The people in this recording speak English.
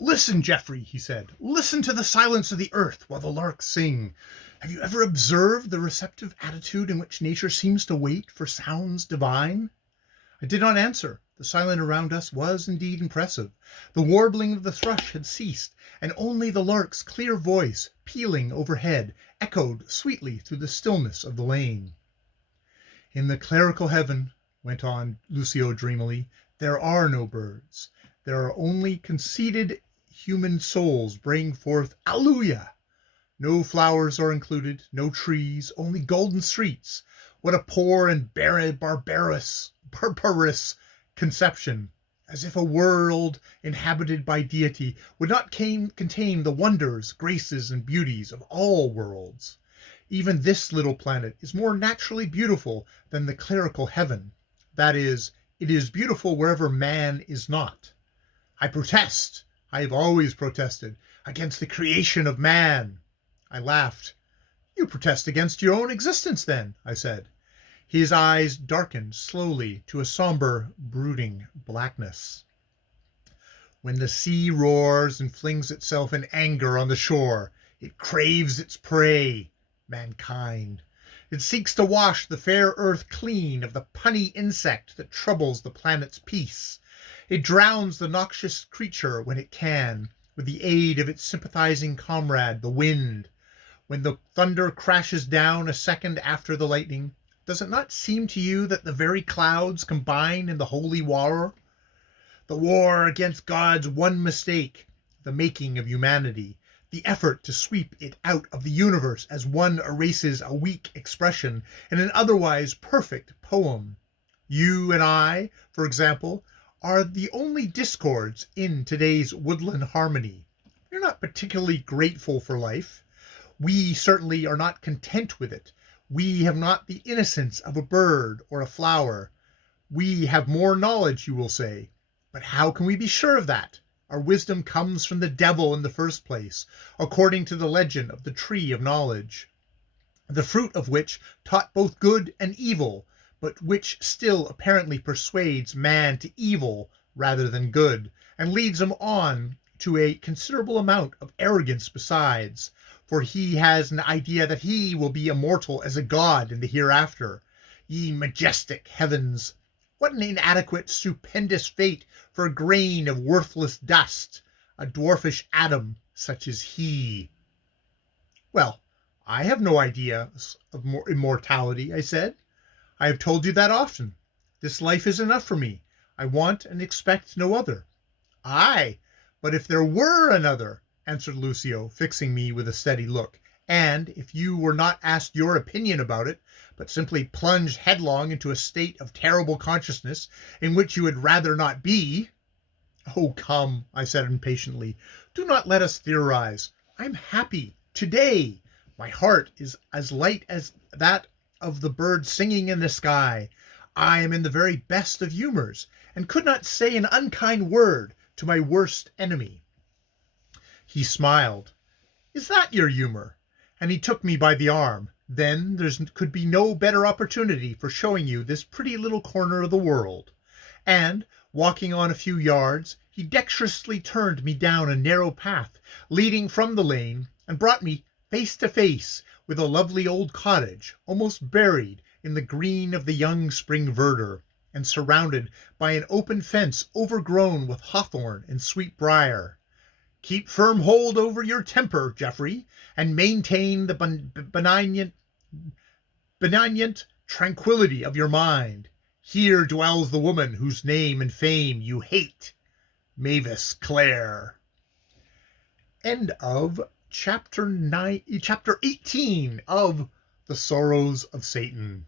"Listen, Geoffrey," he said. "Listen to the silence of the earth while the larks sing. Have you ever observed the receptive attitude in which nature seems to wait for sounds divine?" I did not answer. The silence around us was indeed impressive. The warbling of the thrush had ceased, and only the lark's clear voice, pealing overhead, echoed sweetly through the stillness of the lane. "In the clerical heaven," went on Lucio dreamily, "there are no birds. There are only conceited human souls braying forth Alleluia. No flowers are included, no trees, only golden streets. What a poor and barbarous conception! As if a world inhabited by deity would not contain the wonders, graces, and beauties of all worlds. Even this little planet is more naturally beautiful than the clerical heaven. That is, it is beautiful wherever man is not. I protest, I have always protested, against the creation of man." I laughed. "You protest against your own existence, then," I said. His eyes darkened slowly to a somber, brooding blackness. "When the sea roars and flings itself in anger on the shore, it craves its prey, mankind. It seeks to wash the fair earth clean of the punny insect that troubles the planet's peace. It drowns the noxious creature when it can, with the aid of its sympathizing comrade, the wind. When the thunder crashes down a second after the lightning, does it not seem to you that the very clouds combine in the holy war? The war against God's one mistake, the making of humanity, the effort to sweep it out of the universe as one erases a weak expression in an otherwise perfect poem. You and I, for example, are the only discords in today's woodland harmony. We're not particularly grateful for life. We certainly are not content with it. We have not the innocence of a bird or a flower. We have more knowledge, you will say. But how can we be sure of that? Our wisdom comes from the devil in the first place, according to the legend of the tree of knowledge, the fruit of which taught both good and evil, but which still apparently persuades man to evil rather than good, and leads him on to a considerable amount of arrogance besides, for he has an idea that he will be immortal as a god in the hereafter. Ye majestic heavens! What an inadequate, stupendous fate for a grain of worthless dust, a dwarfish atom such as he. "Well, I have no idea of immortality," I said. "I have told you that often. This life is enough for me. I want and expect no other." "Aye, but if there were another," answered Lucio, fixing me with a steady look, "and if you were not asked your opinion about it, but simply plunged headlong into a state of terrible consciousness in which you had rather not be—" "Oh, come," I said impatiently, "do not let us theorize. I am happy today. My heart is as light as that of the bird singing in the sky. I am in the very best of humors, and could not say an unkind word to my worst enemy." He smiled. "Is that your humor?" And he took me by the arm. "Then there could be no better opportunity for showing you this pretty little corner of the world." And, walking on a few yards, he dexterously turned me down a narrow path leading from the lane, and brought me face to face with a lovely old cottage, almost buried in the green of the young spring verdure, and surrounded by an open fence overgrown with hawthorn and sweet briar. "Keep firm hold over your temper, Geoffrey, and maintain the benignant tranquillity of your mind. Here dwells the woman whose name and fame you hate, Mavis Clare." End of chapter 18 of The Sorrows of Satan.